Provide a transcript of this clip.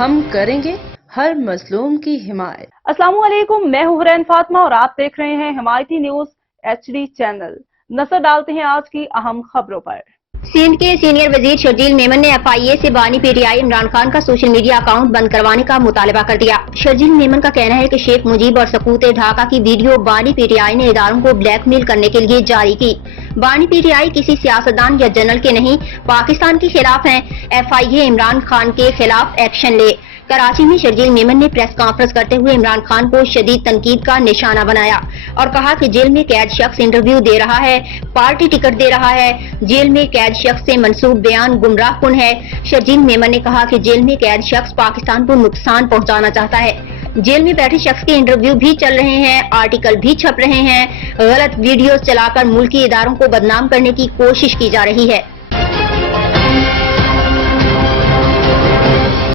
ہم کریں گے ہر مظلوم کی حمایت۔ السلام علیکم، میں ہوں حرین فاطمہ اور آپ دیکھ رہے ہیں حمایتی نیوز HD چینل۔ نظر ڈالتے ہیں آج کی اہم خبروں پر۔ سندھ کے سینئر وزیر شرجیل میمن نے FIA سے بانی PTI عمران خان کا سوشل میڈیا اکاؤنٹ بند کروانے کا مطالبہ کر دیا۔ شرجیل میمن کا کہنا ہے کہ شیخ مجیب اور سقوط ڈھاکہ کی ویڈیو بانی PTI نے اداروں کو بلیک میل کرنے کے لیے جاری کی۔ بانی PTI کسی سیاستدان یا جنرل کے نہیں، پاکستان کے خلاف ہیں۔ FIA عمران خان کے خلاف ایکشن لے۔ کراچی میں شرجیل میمن نے پریس کانفرنس کرتے ہوئے عمران خان کو شدید تنقید کا نشانہ بنایا اور کہا کہ جیل میں قید شخص انٹرویو دے رہا ہے، پارٹی ٹکٹ دے رہا ہے۔ جیل میں قید شخص سے منسوب بیان گمراہ کن ہے۔ شرجیل میمن نے کہا کہ جیل میں قید شخص پاکستان کو نقصان پہنچانا چاہتا ہے۔ جیل میں بیٹھے شخص کے انٹرویو بھی چل رہے ہیں، آرٹیکل بھی چھپ رہے ہیں، غلط ویڈیوز چلا کر ملکی اداروں کو بدنام کرنے کی کوشش کی جا رہی ہے۔